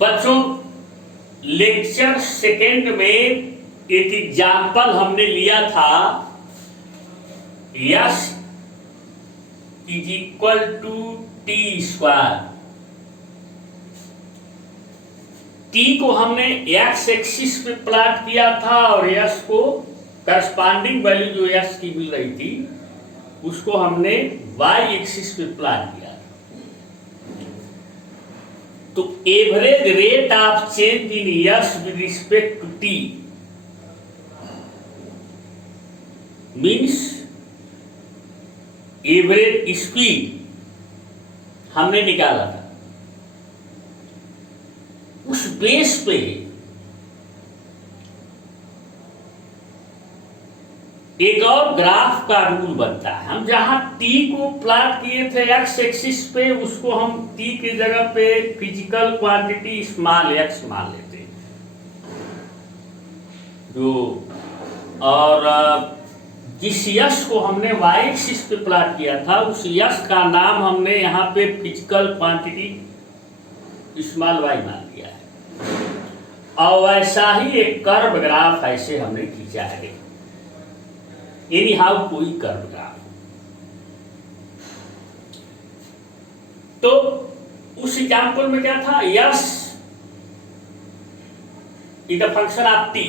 बच्चों, lecture second में एक एग्जाम्पल हमने लिया था, S is equal to T square. T को हमने एक्स एक्सिस पे प्लॉट किया था और यस को करस्पॉन्डिंग वैल्यू जो यस की मिल रही थी उसको हमने वाई एक्सिस पे प्लॉट किया। तो average rate of change in S with respect to T means average speed हमने निकाला था। उस बेस पे एक और ग्राफ का रूल बनता है। हम जहां टी को प्लॉट किए थे एक्स एक्सिस पे, उसको हम टी की जगह पे फिजिकल क्वांटिटी स्मॉल एक्स मान लेते हैं जो, और जिस यश को हमने वाई एक्सिस पे प्लॉट किया था उस यश का नाम हमने यहाँ पे फिजिकल क्वांटिटी स्मॉल वाई मान लिया है। और वैसा ही एक कर्व ग्राफ ऐसे हमने खींचा है। एनी हाउ कोई कर्व ग्राफ, तो उस एग्जाम्पल में क्या था, S is the function of T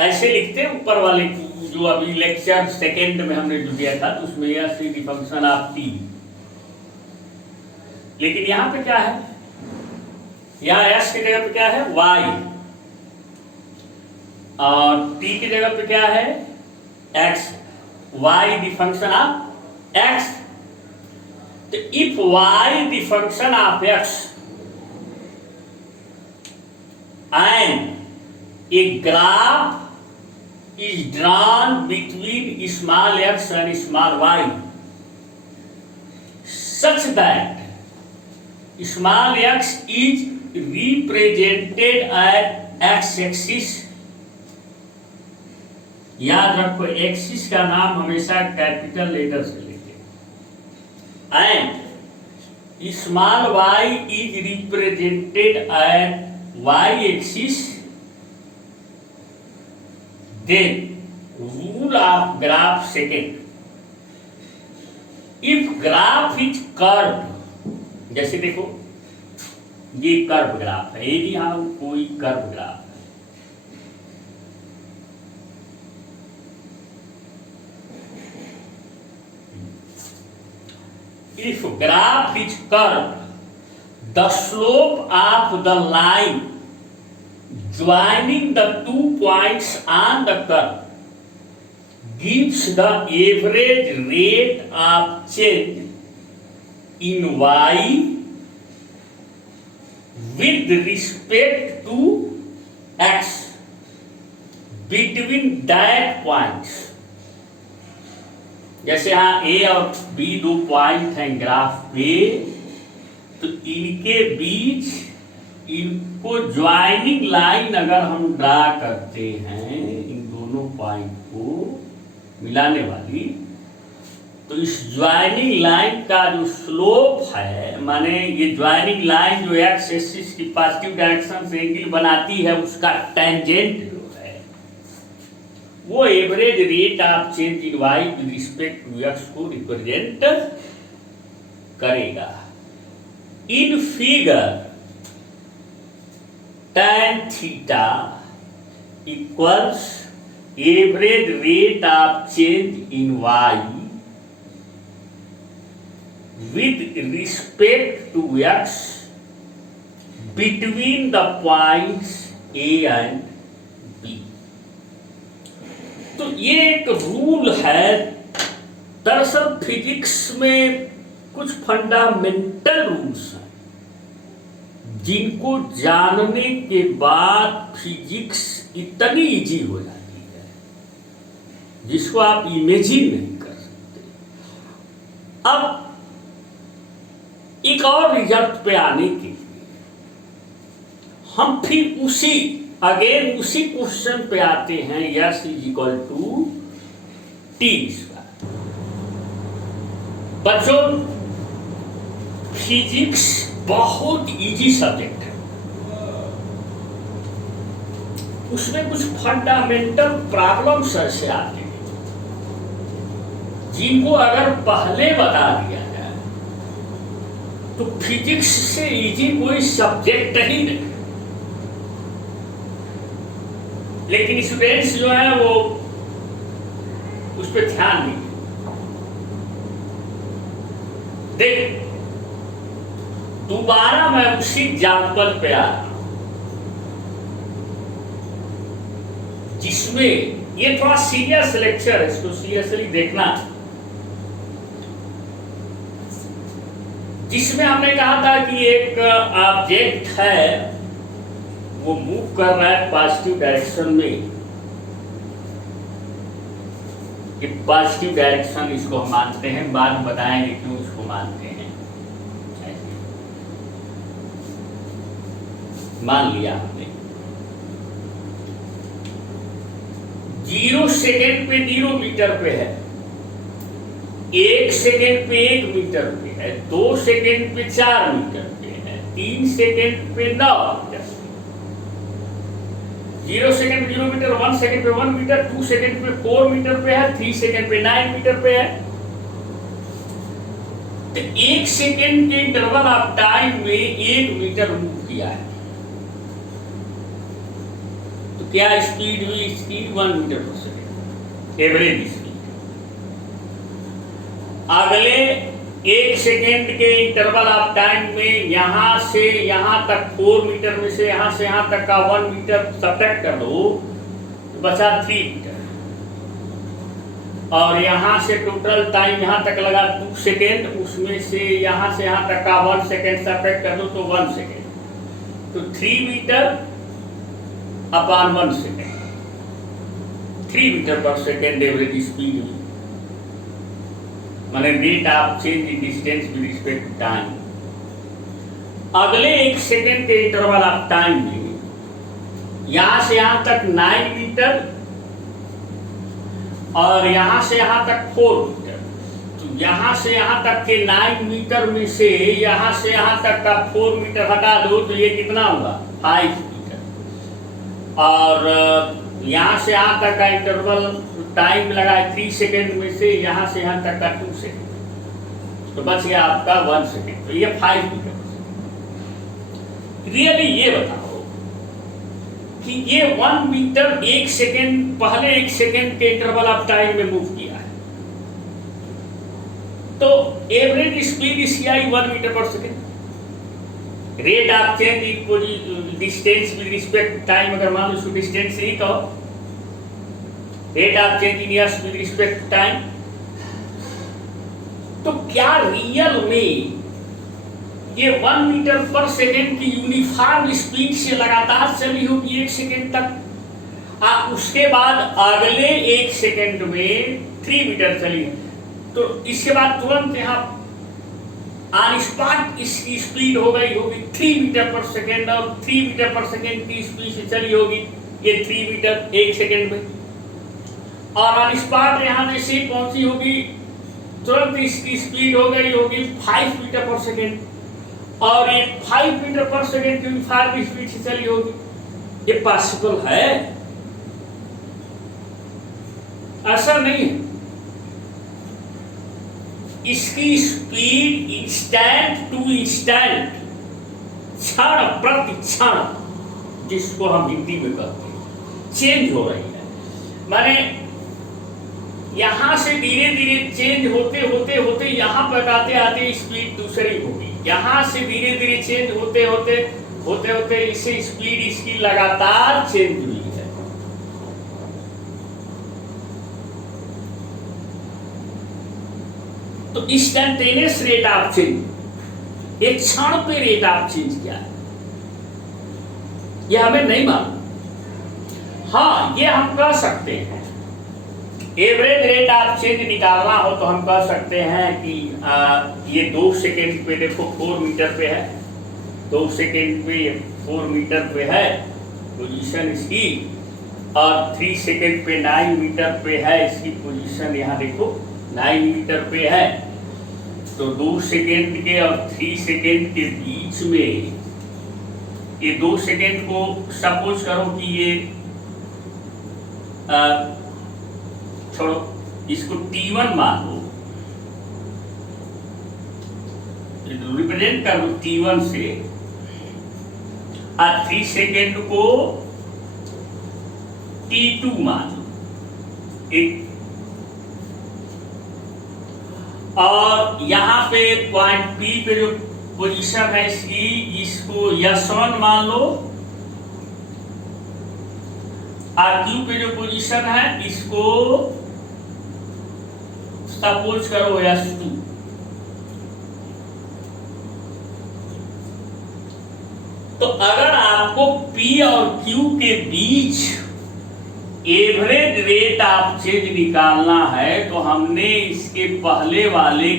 ऐसे लिखते हैं ऊपर वाले जो अभी लेक्चर सेकेंड में हमने जो दिया था तो उसमें yes is the function of T. लेकिन यहां पे क्या है, यहां एस की जगह पे क्या है, वाई, और टी की जगह पे क्या है, X. Y the function of X. तो if Y the function of X and a graph is drawn between small x and small y such that small x is represented at x axis। याद रखो axis का नाम हमेशा capital letter से लिखें। And small y is represented at y axis। Then rule of graph second, if graph is curved, जैसे देखो ये कर्व ग्राफ है, ये यहाँ कोई कर्व ग्राफ है। If graph is curved, the slope of the line joining the 2 points on the curve gives the average rate of change in y with respect to x between that points। जैसे यहाँ a और b दो point हैं graph पे, तो इनके बीच इनको joining line अगर हम ड्रा करते हैं, इन दोनों पॉइंट को मिलाने वाली, तो इस ज्वाइनिंग लाइन का जो स्लोप है, माने ये ज्वाइनिंग लाइन जो एक्स एक्सिस की पॉजिटिव डायरेक्शन से एंगल बनाती है, उसका टेंजेंट जो है वो average rate of change in y with respect to x को रिप्रेजेंट करेगा। In figure tan theta equals average rate of change in y with respect to x between the points A and B। तो ये एक rule है। दरअसल physics में कुछ fundamental rules हैं जिनको जानने के बाद फिजिक्स इतनी इजी हो जाती है जिसको आप इमेजिन नहीं कर सकते। अब एक और रिजल्ट पे आने के लिए हम फिर उसी क्वेश्चन पे आते हैं, S is equal to T square. बच्चों, फिजिक्स बहुत इजी सब्जेक्ट है। उसमें कुछ फंडामेंटल प्रॉब्लम्स ऐसे आते हैं जिनको अगर पहले बता दिया जाए तो फिजिक्स से इजी कोई सब्जेक्ट ही नहीं। लेकिन स्टूडेंट्स जो है वो उस पर ध्यान नहीं देख। दोबारा मैं उसी एग्जाम्पल पे आ रहा हूं जिसमें ये थोड़ा सीरियस लेक्चर है, इसको सीरियसली देखना। जिसमें हमने कहा था कि एक ऑब्जेक्ट है वो मूव कर रहा है पॉजिटिव डायरेक्शन में। कि पॉजिटिव डायरेक्शन इसको हम मानते हैं, बाद में बताएंगे क्यों इसको मानते हैं। मान लिया हमने 0 सेकेंड पे 0 मीटर पे है, 1 सेकेंड पे 1 मीटर पे है, 2 सेकेंड पे 4 मीटर पे है, 3 सेकेंड पे 9 मीटर, 0 सेकेंड 0 मीटर, 1 सेकेंड पे 1 मीटर, 2 सेकेंड पे 4 मीटर पे है, 3 सेकेंड पे 9 मीटर पे है। तो 1 सेकेंड के इंटरवल ऑफ टाइम में 1 मीटर मूव किया है, तो क्या स्पीड हुई? इसकी 1 मीटर पर सेकेंड एवरेज स्पीड। अगले 1 सेकेंड के इंटरवल ऑफ टाइम में यहां से यहां तक 4 मीटर में से यहां तक का 1 मीटर सब्ट्रैक्ट कर दो तो बचा 3 मीटर। और यहां से टोटल टाइम यहां तक लगा 2 सेकेंड, उसमें से यहां तक का 1 सेकेंड सब्ट्रैक्ट कर दो तो 1 सेकेंड, तो 3 मीटर अपॉन 1 सेकेंड, 3 मीटर पर सेकेंड एवरेज स्पीड हुई, माने rate of change in distance with respect to time. अगले 1 सेकेंड के इंटरवल ऑफ टाइम में यहां से यहां तक 9 मीटर और यहां से यहां तक 4 मीटर, तो यहां से यहां तक के 9 मीटर में से यहां तक का 4 मीटर हटा दो तो ये कितना होगा? 5 मीटर। और यहां से यहां तक का इंटरवल टाइम लगा है 3 सेकेंड में से यहां तक का 2 सेकेंड, तो बच गया आपका 1 सेकेंड, तो ये 5 मीटर। रियली ये बताओ कि ये 1 मीटर 1 सेकेंड पहले 1 सेकेंड के इंटरवल ऑफ टाइम में मूव किया है, तो एवरेज स्पीड इसकी आई 1 मीटर पर second. Rate of change in distance with respect time, अगर मान लो इसको डिस्टेंस ही कहो, rate of change in years with respect time. तो क्या रियल में ये 1 मीटर पर सेकेंड की यूनिफॉर्म स्पीड से लगातार चली होगी 1 सेकेंड तक, उसके बाद अगले 1 सेकेंड में 3 मीटर चली, तो इसके बाद तुरंत यहाँ ऑन स्पॉट इसकी स्पीड हो गई होगी 3 मीटर पर सेकेंड, और 3 मीटर पर सेकेंड की स्पीड से चली होगी ये 3 मीटर 1 सेकेंड में, और ऑन स्पॉट यहाँ जैसे पहुंची होगी तुरंत इसकी स्पीड हो गई होगी 5 मीटर पर सेकेंड, और ये 5 मीटर पर सेकेंड की यूनिफॉर्म स्पीड से चली होगी। ये पॉसिबल है? ऐसा नहीं है। इसकी स्पीड इंस्टेंट टू इंस्टेंट, क्षण प्रति क्षण, जिसको हम हिंदी में कहते हैं, चेंज हो रही है। माने यहां से धीरे धीरे चेंज होते होते होते यहां पर आते आते स्पीड दूसरी होगी, यहां से धीरे धीरे चेंज होते होते इससे स्पीड इसकी लगातार चेंज हुई है। तो इंस्टेंटेनियस रेट ऑफ चेंज, एक क्षण पे रेट ऑफ चेंज क्या है यह हमें नहीं मालूम। हाँ, ये हम कह सकते हैं एवरेज रेट ऑफ चेंज निकालना हो तो हम कह सकते हैं कि ये 2 सेकेंड पे देखो 4 मीटर पे है, 2 सेकेंड पे 4 मीटर पे है पोजीशन इसकी, और 3 सेकेंड पे 9 मीटर पे है इसकी पोजीशन, यहाँ देखो 9 मीटर पे है। तो 2 सेकेंड के और 3 सेकेंड के बीच में, ये 2 सेकेंड को सपोज करो कि ये छोड़ो, इसको T1 मान लो, रिप्रेजेंट कर लो T1 से, और 3 सेकेंड को T2 मान लो एक, और यहाँ पे पॉइंट P पे जो पोजीशन है इसकी, इसको S1 मान लो, और Q पे जो पोजीशन है इसको सपोज करो S2। तो अगर आपको P और Q के बीच एवरेज रेट ऑफ चेंज निकालना है, तो हमने इसके पहले वाले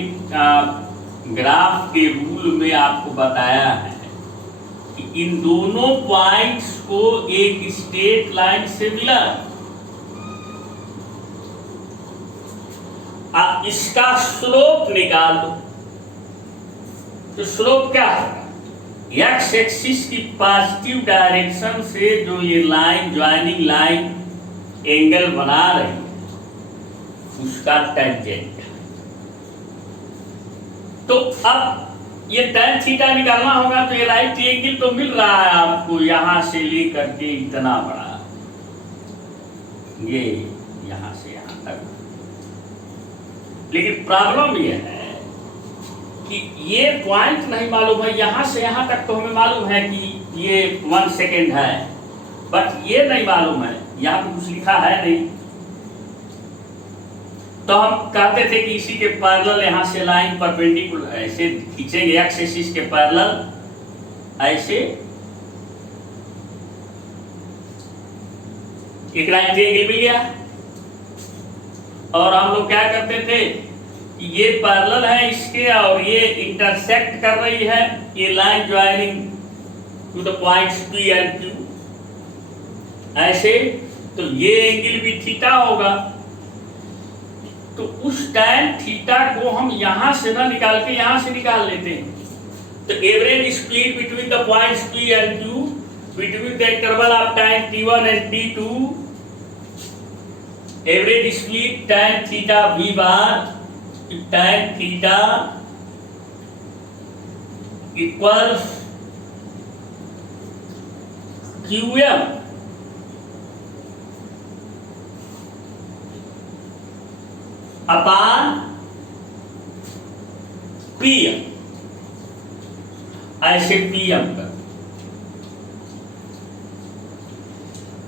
ग्राफ के रूल में आपको बताया है कि इन दोनों पॉइंट्स को एक स्ट्रेट लाइन से मिला, आप इसका स्लोप निकाल दो। तो स्लोप क्या है? एक्स एक्सिस की पॉजिटिव डायरेक्शन से जो ये लाइन, ज्वाइनिंग लाइन एंगल बना रही है, उसका टेंजेंट। तो अब ये tan थीटा निकालना होगा, तो ये राइट एंगल तो मिल रहा है आपको यहां से लेकर के इतना बड़ा, ये यहां से यहां तक। लेकिन प्रॉब्लम ये है कि ये पॉइंट नहीं मालूम है, यहां से यहां तक तो हमें मालूम है कि ये 1 सेकेंड है, बट ये नहीं मालूम है, यहाँ पे कुछ लिखा है नहीं। तो हम कहते थे कि इसी के पैरेलल यहाँ से लाइन परपेंडिकुलर ऐसे खींचेंगे, एक्स एक्सिस के पैरेलल ऐसे एक लाइन ट्रायंगल मिल गया। और हम लोग क्या करते थे कि ये पैरेलल है इसके और ये इंटरसेक्ट कर रही है, ये line joining two the points P and Q ऐसे, तो ये एंगल भी थीटा होगा। तो उस tan थीटा को हम यहां से ना निकाल के यहां से निकाल लेते हैं। तो average split between the points P and Q between the interval of tan T1 and T2, average split tan theta V bar, tan theta equals QM upon PM, ऐसे PM का।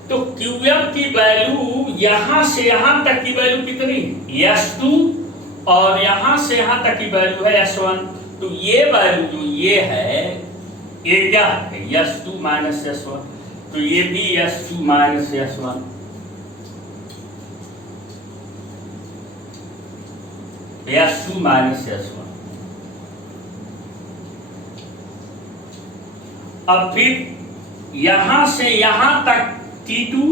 तो QM की वैल्यू यहां से यहां तक की value कितनी? S2, और यहां से यहां तक की वैल्यू है S1। तो ये वैल्यू जो ये है, ये क्या है? S2 minus S1। तो ये भी S2 minus S1, S2 minus S1। अब फिर यहां से यहां तक T2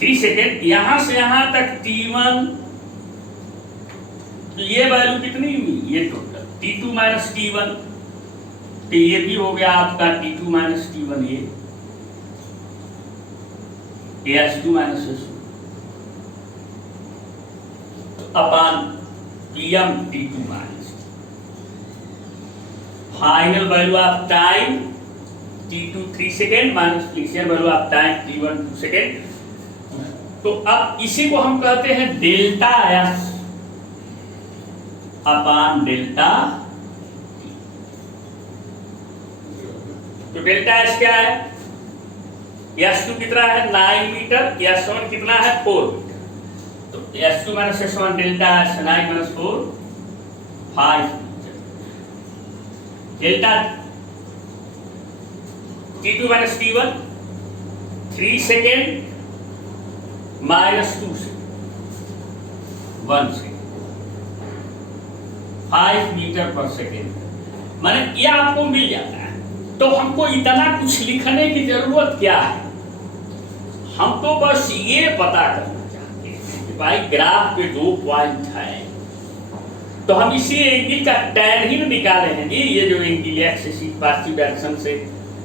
3 सेकेंड, यहां से यहां तक T1, तो ये वैल्यू कितनी हुई? ये टोटल T2 माइनस T1, तो ये भी हो गया आपका T2 माइनस T1, ये S2 minus S1 upon PM T2 minus. Final value of time T2 3 second minus initial value of time T1 2 second. तो अब इसी को हम कहते हैं डेल्टा S अपान डेल्टा। तो डेल्टा S क्या है? S2 कितना है? 9 मीटर, S1 कितना है? 4 मीटर। तो S2 minus S1 delta S 9 minus 4 5 metre. Delta T2 minus T1 3 second minus 2 second 1 second 5 metre पर सेकेंड, माने ये आपको मिल जाता है। तो हमको इतना कुछ लिखने की जरूरत क्या है? हम तो बस ये पता करना चाहते हैं कि भाई ग्राफ पे 2 पॉइंट है, तो हम इसी एंगल का tan ही निकाले हैं जी। ये जो एंगल एक्स पॉजिटिव डायरेक्शन से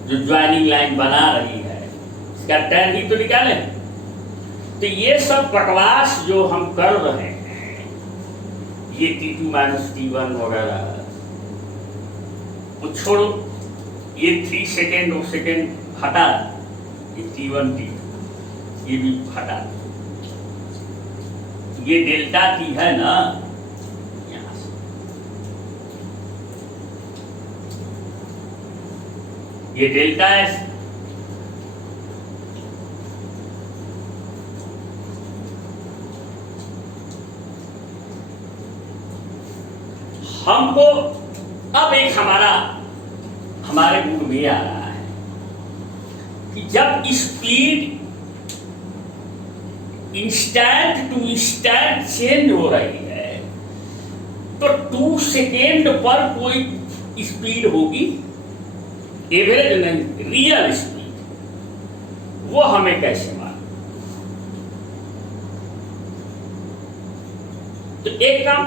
जो ज्वाइनिंग लाइन बना रही है, इसका tan ही तो निकाले। तो ये सब बकवास जो हम कर रहे हैं, ये T2 माइनस T1 वगैरह, वो छोड़ो। ये 3 सेकेंड 2 सेकेंड हटा, ये T1 T2 ये भी हटा। ये डेल्टा T है ना, यहां से ये डेल्टा S, हमको अब एक हमारे मूड में आ रहा है कि जब speed instant to instant change हो रही है, तो 2 सेकेंड पर कोई स्पीड होगी, एवरेज नहीं, रियल स्पीड, वो हमें कैसे मालूम? तो एक काम,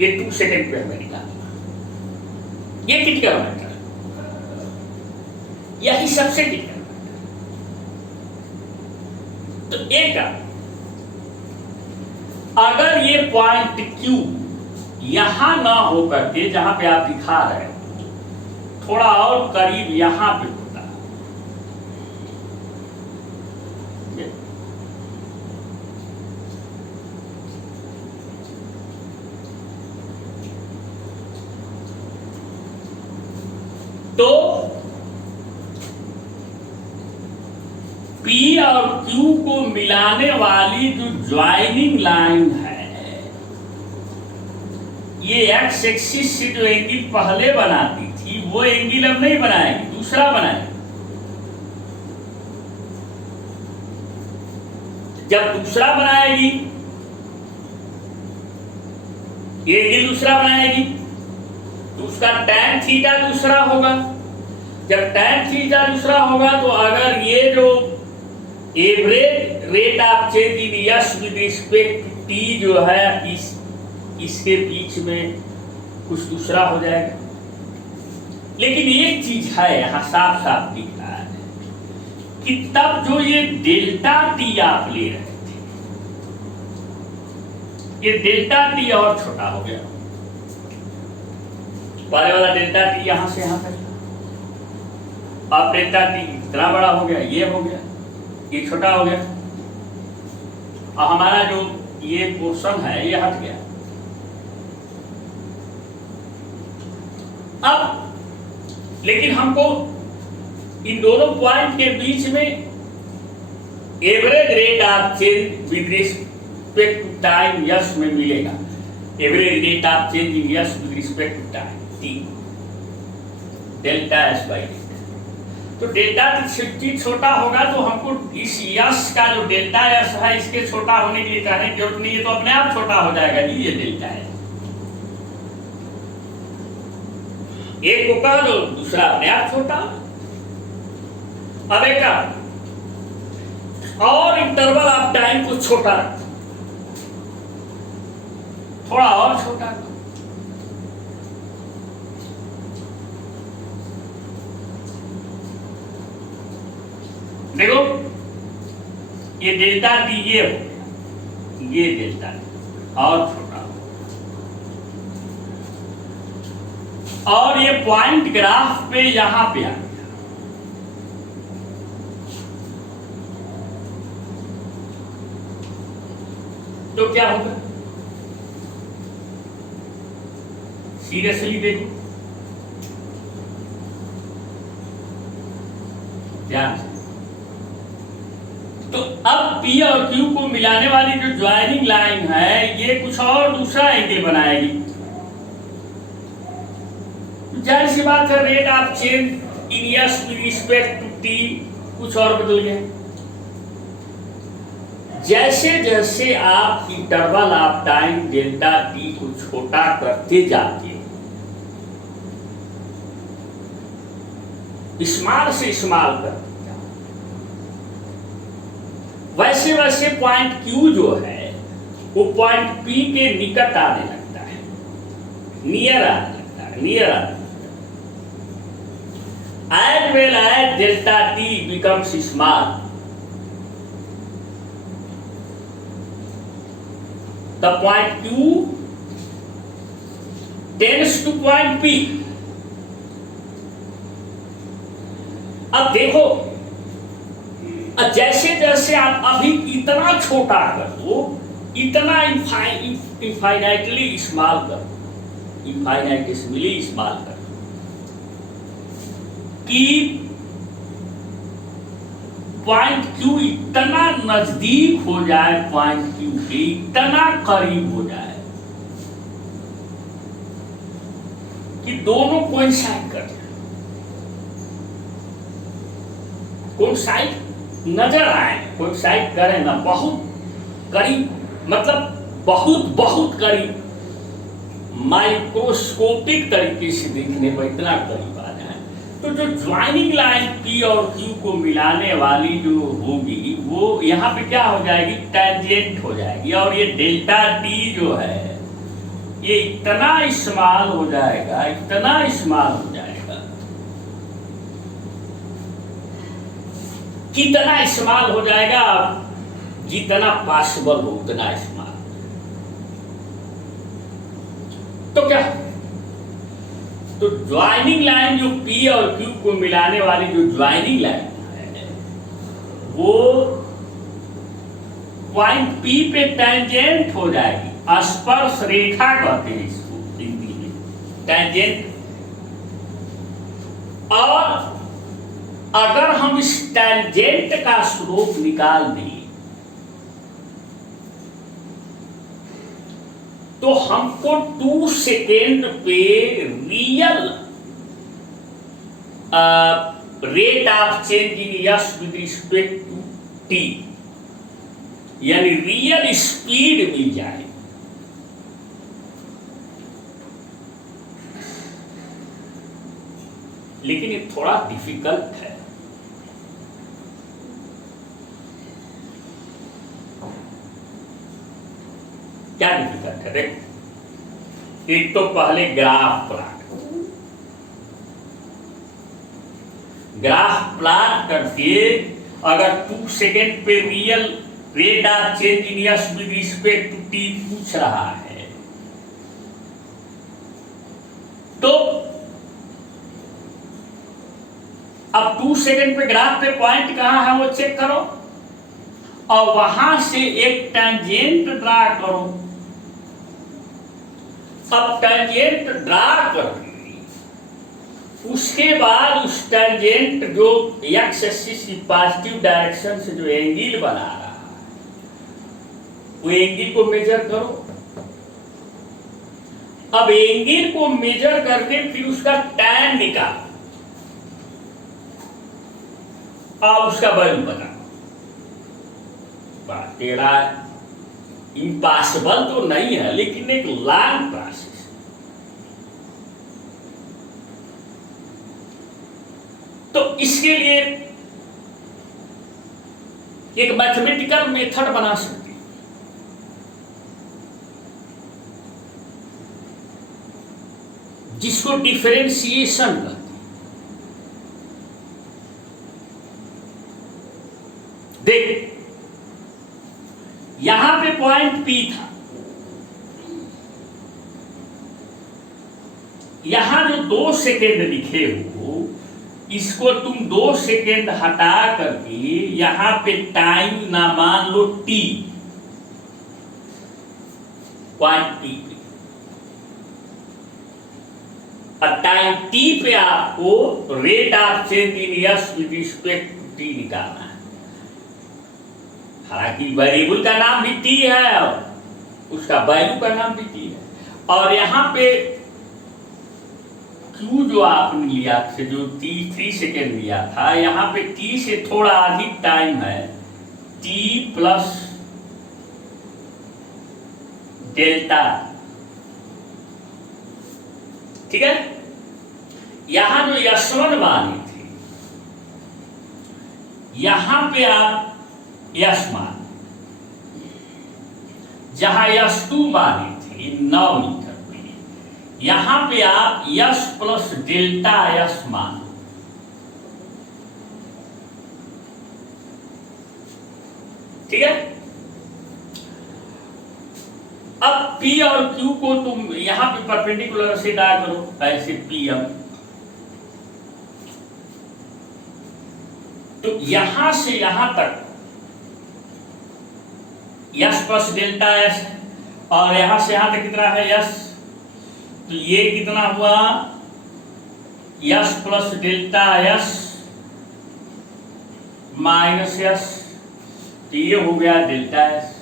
ये 2 सेकेंड पे हमें निकालना, ये क्रिटिकल मैटर है, यही सबसे क्रिटिकल। तो एक अगर ये पॉइंट Q यहां ना हो करके जहां पे आप दिखा रहे हो, थोड़ा और करीब यहां पे होता, तो P और Q को मिलाने वाली जो ज्वाइनिंग लाइन है, ये एक्स एक्सिस से जो एंगल पहले बनाती थी, वो एंगल अब नहीं बनाएगी, दूसरा बनाएगी। जब दूसरा बनाएगी, एंगल दूसरा बनाएगी, तो उसका tan थीटा दूसरा होगा। जब tan थीटा दूसरा होगा, तो अगर ये जो average rate of change in S with respect to T जो है, इसके बीच में कुछ दूसरा हो जाएगा। लेकिन एक चीज है यहां साफ साफ दिख रहा है कि तब जो ये डेल्टा टी आप ले रहे थे, ये डेल्टा टी और छोटा हो गया। पहले वाला डेल्टा टी यहां से यहां तक, अब डेल्टा टी इतना बड़ा हो गया, ये हो गया, ये छोटा हो गया, और हमारा जो ये पोर्शन है ये हट गया। अब लेकिन हमको इन दोनों पॉइंट के बीच में average rate of change with respect to time S में मिलेगा। Average rate of change in S with respect to time T, delta S by. तो डेल्टा टी छोटा होगा, तो हमको इस यस का जो डेल्टा यस है, इसके छोटा होने के लिए कहने की जरूरत नहीं है, तो अपने आप छोटा हो जाएगा जी। ये डेल्टा है, एक को कह दो, दूसरा अपने आप छोटा। अब एक और इंटरवल ऑफ टाइम को छोटा, थोड़ा और छोटा। देखो ये डेल्टा टी ये हो, ये डेल्टा और छोटा हो, और ये पॉइंट ग्राफ पे यहां पे आ गया। तो क्या होगा? सीरियसली देखो, ध्यान से। तो अब P और Q को मिलाने वाली जो ज्वाइनिंग लाइन है, ये कुछ और दूसरा एंगल बनाएगी। जाहिर सी बात है, rate of change in S with respect to T कुछ और बदल गया। जैसे जैसे आप interval of time delta T को छोटा करते जाते हो, स्मॉल से स्मॉल करते, वैसे वैसे पॉइंट क्यू जो है वो पॉइंट पी के निकट आने लगता है, नियर आने लगता है, नियर आने as well as delta t becomes small, the point q tends to point p. अब देखो, जैसे जैसे आप अभी इतना छोटा कर दो, इतना इनफाइनाइटली स्मॉल कर, इनफाइनाइटली स्मॉल कर कि पॉइंट क्यू इतना नजदीक हो जाए, पॉइंट क्यू के इतना करीब हो जाए कि दोनों कोइंसाइड कर जाए, कोइंसाइड नजर आए, कोइंसाइड करें ना, बहुत करीब, मतलब बहुत बहुत करीब, माइक्रोस्कोपिक तरीके से देखने पर इतना करीब आ जाए, तो जो ज्वाइनिंग लाइन P और Q को मिलाने वाली जो होगी वो यहाँ पे क्या हो जाएगी, टैंजेंट हो जाएगी, और ये डेल्टा T जो है ये इतना इस्तेमाल हो जाएगा, इतना इस्तेमाल हो जाएगा, कितना इस्तेमाल हो जाएगा, जितना पॉसिबल हो उतना इस्तेमाल। तो क्या, तो ज्वाइनिंग लाइन जो P और Q को मिलाने वाली जो ज्वाइनिंग लाइन है वो पॉइंट P पे टैंजेंट हो जाएगी, स्पर्श रेखा कहते हैं इसको हिंदी में, टैंजेंट। और अगर हम इस टैंजेंट का स्लोप निकाल दें तो हमको 2 सेकेंड पे real rate of change in S with respect to T, यानी रियल स्पीड मिल जाए। लेकिन ये थोड़ा डिफिकल्ट है, क्या डिफिकल्ट है, देखो, एक तो पहले ग्राफ प्लॉट करके अगर 2 सेकेंड पे real rate of change in S with respect to T पूछ रहा है तो अब 2 सेकेंड पे ग्राफ पे पॉइंट कहां है वो चेक करो, और वहां से एक टैंजेंट ड्रा करो। अब टैंजेंट ड्रा कर उसके बाद उस टैंजेंट जो एक्स एक्सिस की पॉजिटिव डायरेक्शन से जो एंगल बना रहा है वो एंगल को मेजर करो। अब एंगल को मेजर करके फिर उसका टैन निकालो और उसका वैल्यू बताओ। तेरा इम्पॉसिबल तो नहीं है लेकिन एक लॉन्ग प्रोसेस। तो इसके लिए एक मैथमेटिकल मेथड बना सकते हैं, जिसको डिफरेंशिएशन कहते हैं। देख, यहां पे पॉइंट P था, यहां जो 2 सेकेंड लिखे हो इसको तुम 2 सेकेंड हटा करके यहां पे टाइम ना मान लो T, पॉइंट P पे, और टाइम T पे आपको rate of change in S with respect to T निकालना है। हालांकि वेरिएबल का नाम भी T है और उसका वैल्यू का नाम भी T है। और यहाँ पे Q जो आपने लिया था, जो 3 सेकेंड लिया था, यहाँ पे T से थोड़ा अधिक टाइम है, T प्लस डेल्टा, ठीक है। यहाँ जो S1 मानी थी, यहाँ पे आप यस मान, जहां यस 2 माने थे 9 मीटर में, यहां पे आप यस प्लस डेल्टा यस मान, ठीक है। अब P और Q को तुम यहां पे परपेंडिकुलर से ड्रा करो, ऐसे PM, तो यहां से यहां तक यस प्लस डेल्टा एस, और यहां से यहां तक कितना है यस, तो ये कितना हुआ yes plus delta S minus yes, तो ये हो गया डेल्टा एस,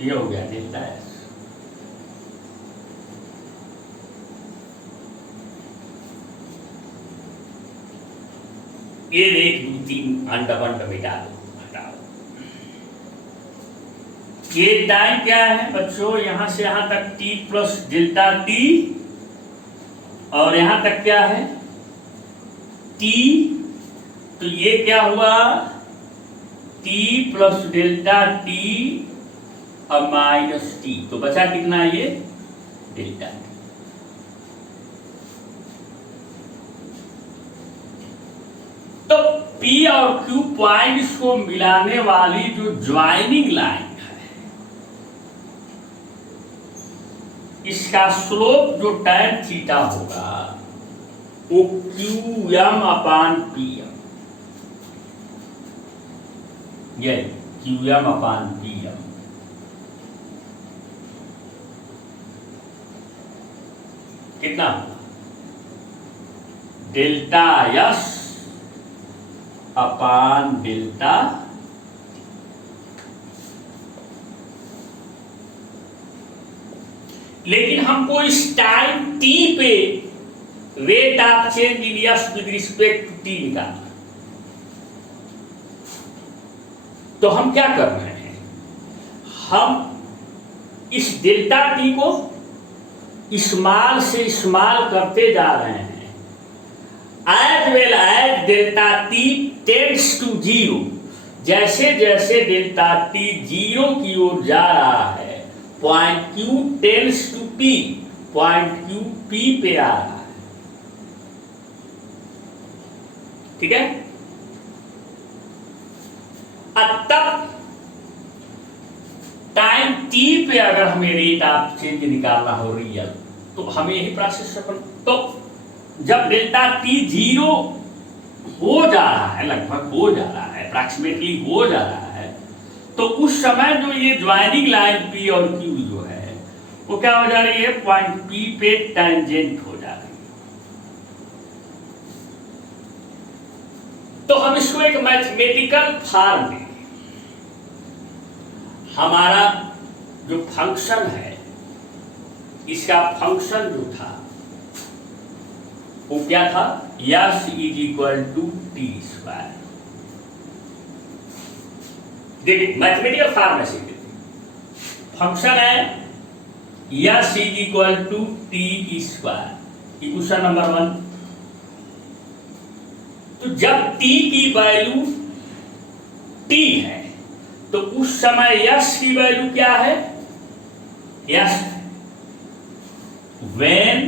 ये हो गया डेल्टा एस। ये 1 2 3 अंड मिटा दो, हटाओ। ये टाइम क्या है बच्चों, यहां से यहां तक t प्लस डेल्टा टी, और यहां तक क्या है t, तो ये क्या हुआ t प्लस डेल्टा टी और माइनस टी, तो बचा कितना ये डेल्टा टी। तो P और Q पॉइंट्स को मिलाने वाली जो ज्वाइनिंग लाइन है, इसका स्लोप जो tan थीटा होगा वो QM अपान PM, ये QM अपान PM, कितना डेल्टा यस अपान डेल्टा, लेकिन हमको इस टाइम t पे rate of change in S with respect to t निकालना। तो हम क्या कर रहे हैं, हम इस डेल्टा t को स्मॉल से स्मॉल करते जा रहे हैं, as well as delta T tends to 0, जैसे जैसे डेल्टा टी 0 की ओर जा रहा है, point Q tends to P, point Q P पे आ रहा है, ठीक है। अब तक टाइम t पे अगर हमें रेट ऑफ चेंज निकालना हो रियल, तो हमें यही प्रोसेस अपन, तो जब डेल्टा t 0 हो जा रहा है, लगभग हो जा रहा है, अप्रॉक्सीमेटली हो जा रहा है, तो उस समय जो ये ज्वाइनिंग लाइन P और Q जो है वो क्या हो जा रही है, पॉइंट P पे टेंजेंट हो जा रही है। तो हम इसको एक मैथमेटिकल फॉर्म में, हमारा जो फंक्शन है, इसका फंक्शन जो था वो क्या था, S is equal to T square. देखिए मैथमेटिकल फॉर्म ऐसे फंक्शन है S is equal to T square, equation number 1। तो जब t की वैल्यू t है तो उस समय यस की वैल्यू क्या है, S when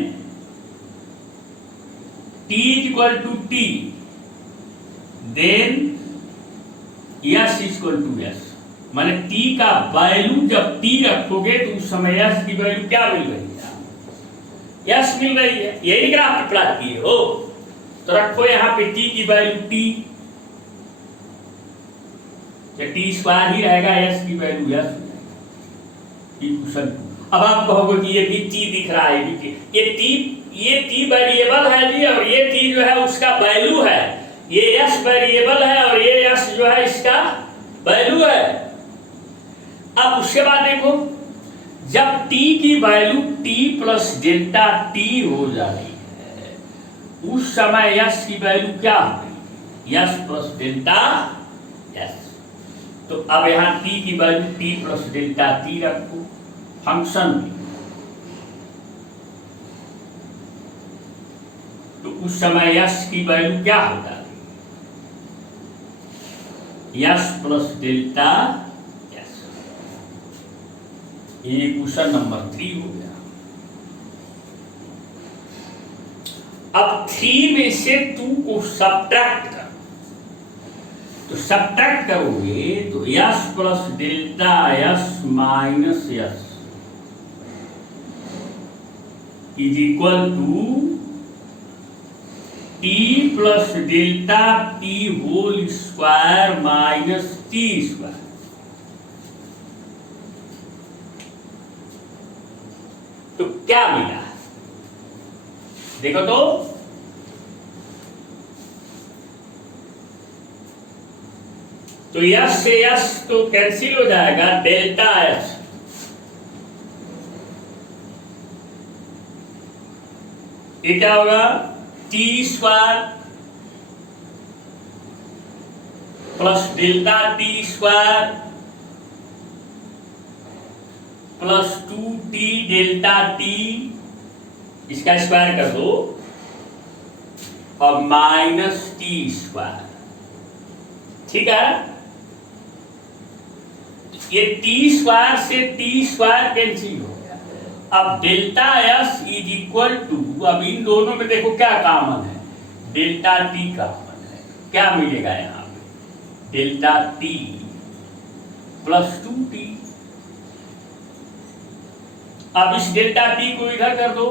t is equal to t, then S is equal to S, माने t का वैल्यू जब t रखोगे तो उस समय यस की वैल्यू क्या मिल रही है, यस मिल रही है। यही ग्राफ प्लॉट किए हो, तो रखो यहाँ पे t की वैल्यू t, टी स्क्वायर ही रहेगा, यस की वैल्यू यस। अब आप कहोगे कि ये भी t दिख रहा है, ये t वेरिएबल है जी, और ये t जो है उसका वैल्यू है, ये s वेरिएबल है और ये s जो है इसका वैल्यू है। अब उसके बाद देखो, जब t की value t plus delta t हो जा रही है, उस समय s की वैल्यू क्या हो गई, s प्लस डेल्टा s। तो अब यहाँ t की value t plus delta t रखो फंक्शन में, तो उस समय s की वैल्यू क्या हो जाती है, यस प्लस डेल्टा यस। ये क्वेश्चन नंबर 3 हो गया। अब 3 में से 2 को सब्ट्रैक्ट कर, तो सब्ट्रैक्ट करोगे तो S plus delta S minus S is equal to T plus delta T whole square minus T square. तो क्या मिला देखो तो यस से यस तो कैंसिल हो जाएगा, डेल्टा एस ये क्या होगा T square plus delta T square plus 2t delta T, इसका स्क्वायर कर दो और माइनस टी स्क्वायर। ठीक है, ये टी स्क्वायर से टी स्क्वायर कैंसिल हो गया। अब delta S is equal to, अब इन दोनों में देखो क्या कॉमन है, डेल्टा टी कॉमन है। क्या मिलेगा यहां पे डेल्टा टी प्लस 2t। अब इस डेल्टा टी को इधर कर दो,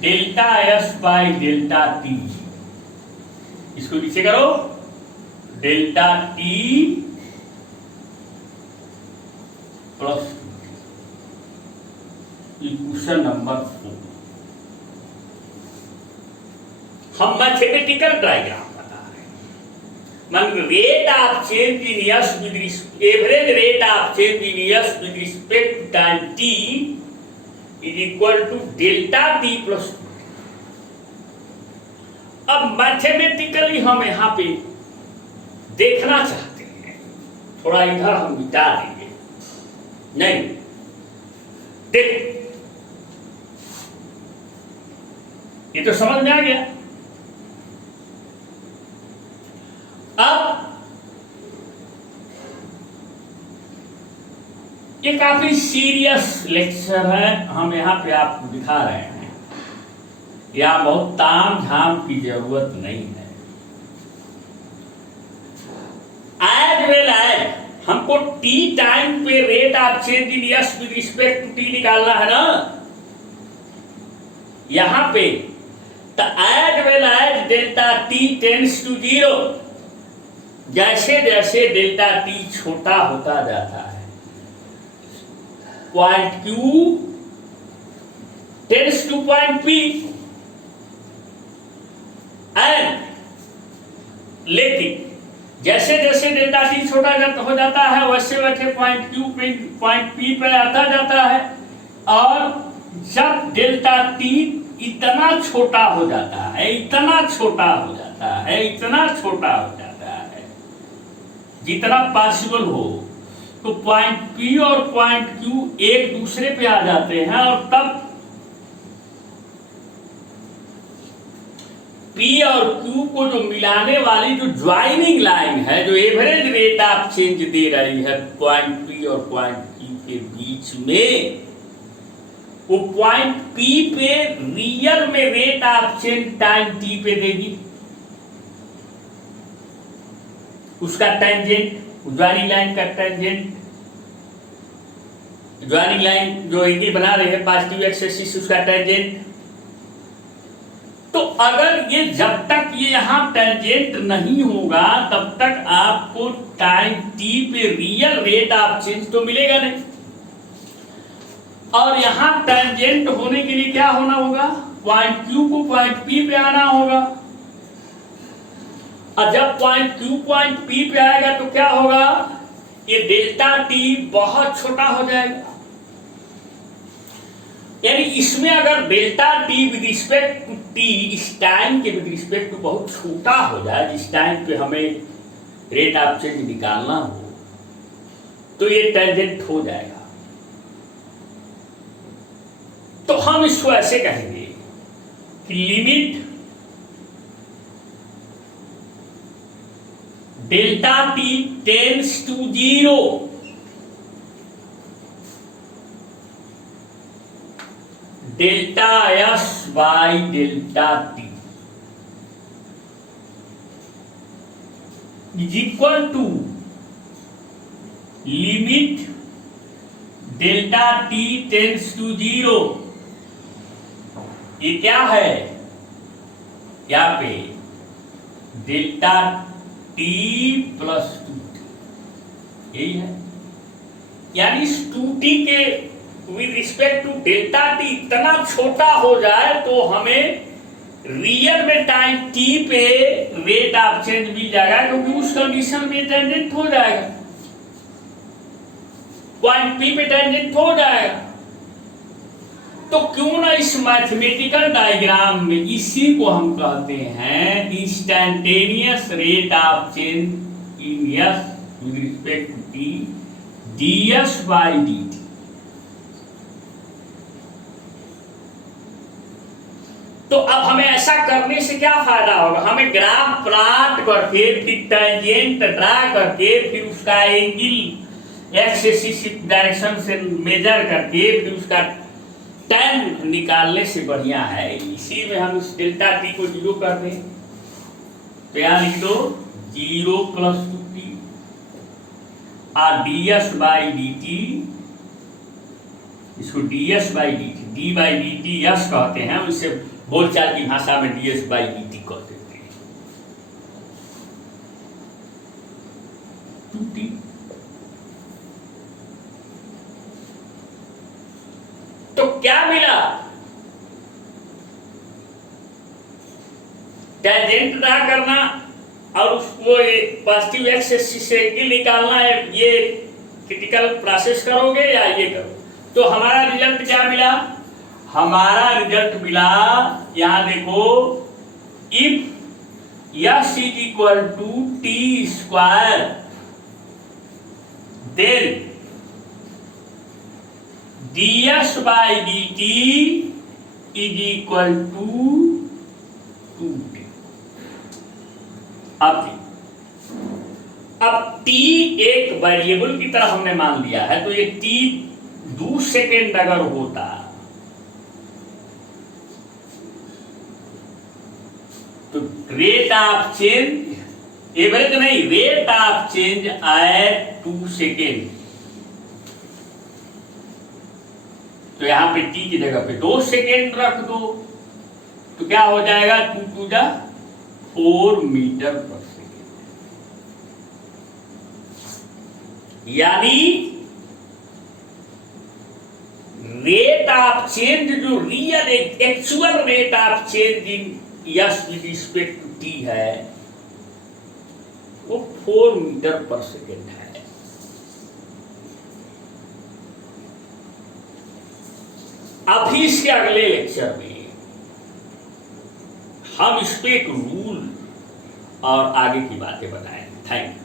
delta S by delta T, इसको नीचे करो, delta T plus 2t। Question number 4 हम मैथमेटिकल डायग्राम बता रहे हैं। मान rate of change in S with average rate of change in S with respect to time T is equal to delta T plus 2। अब mathematically हम यहां पे देखना चाहते हैं, थोड़ा इधर हम मिटा देंगे, नहीं देख, ये तो समझ में आ गया। अब ये काफी सीरियस लेक्चर है, हम यहां पे आपको दिखा रहे हैं, या बहुत ताम झाम की जरूरत नहीं है। एज वेल एज हमको टी टाइम पे rate of change in S with respect to T निकालना है ना यहां पे, तो as well as delta T tends to 0, जैसे जैसे डेल्टा टी छोटा होता जाता है, point Q tends to point P, and लेकिन जैसे जैसे डेल्टा टी छोटा हो जाता है वैसे वैसे पॉइंट क्यू पे पॉइंट पी पे आता जाता है, और जब डेल्टा टी इतना छोटा हो जाता है, इतना छोटा हो जाता है, इतना छोटा हो जाता है जितना पॉसिबल हो, तो पॉइंट पी और पॉइंट क्यू एक दूसरे पे आ जाते हैं, और तब P और Q को जो मिलाने वाली जो ज्वाइनिंग लाइन है, जो एवरेज रेट ऑफ चेंज दे रही है पॉइंट P और पॉइंट Q के बीच में, वो पॉइंट P पे रियल में rate of change time T पे देगी। उसका टेंजेंट, ज्वाइनिंग लाइन का टेंजेंट, ज्वाइनिंग लाइन जो एंगल बना रहे हैं पॉजिटिव एक्स एक्सिस, उसका टेंजेंट। तो अगर ये जब तक ये यहां टेंजेंट नहीं होगा तब तक आपको टाइम टी पे रियल रेट ऑफ चेंज तो मिलेगा नहीं, और यहां टेंजेंट होने के लिए क्या होना होगा, पॉइंट क्यू को पॉइंट पी पे आना होगा, और जब पॉइंट क्यू पॉइंट पी पे आएगा तो क्या होगा, ये डेल्टा टी बहुत छोटा हो जाएगा। यानी इसमें अगर delta T with respect to T इस टाइम के विद रिस्पेक्ट टू बहुत छोटा हो जाए, जिस टाइम पे हमें रेट ऑफ चेंज निकालना हो, तो ये टेंजेंट हो जाएगा। तो हम इसको ऐसे कहेंगे कि limit delta T tends to 0, delta S by delta T is equal to limit delta T tends to 0। ये क्या है यहाँ पे डेल्टा टी प्लस 2t, यही है। यानी इस 2t के with respect to delta T इतना छोटा हो जाए तो हमें रियल में टाइम t पे रेट ऑफ चेंज मिल जाएगा, क्योंकि उस कंडीशन में टेंजेंट हो जाएगा, पॉइंट p पे टेंजेंट हो जाएगा। तो क्यों ना इस मैथमेटिकल डायग्राम में इसी को हम कहते हैं instantaneous rate of change in S with respect to T ds by dt। तो अब हमें ऐसा करने से क्या फायदा होगा? हमें ग्राफ प्लॉट करके फिर टेंजेंट ड्रा करके फिर उसका एंगल एक्स एक्सिस डायरेक्शन से मेजर करके फिर उसका tan निकालने से बढ़िया है इसी में हम इस डेल्टा टी को 0 कर दें। तो यहां लिख दो 0 प्लस 2t और ds बाई dt, इसको ds by dt, d by dt yes कहते हैं, उससे बोलचाल की भाषा में ds बाई dt कह देते हैं। 2t तो क्या मिला? टेंजेंट ड्रा करना और उसको पॉजिटिव एक्स एक्सिस से एंगल निकालना है, ये क्रिटिकल प्रोसेस करोगे या ये करो। तो हमारा रिजल्ट क्या मिला? हमारा रिजल्ट मिला, यहां देखो, if S is equal to T square then ds by dt is equal to 2t। अब t एक वेरिएबल की तरह हमने मान लिया है, तो ये t 2 सेकेंड अगर होता तो रेट ऑफ चेंज एवरेज नहीं, rate of change at 2 second, तो यहां पे t की जगह पे 2 सेकेंड रख दो तो क्या हो जाएगा 2 टू जा 4 मीटर पर सेकेंड। यानी रेट ऑफ चेंज जो real actual rate of change in S with respect to T है वो 4 मीटर पर सेकेंड है। अभी इसके अगले लेक्चर में हम इस पे एक रूल और आगे की बातें बताएंगे। Thank you.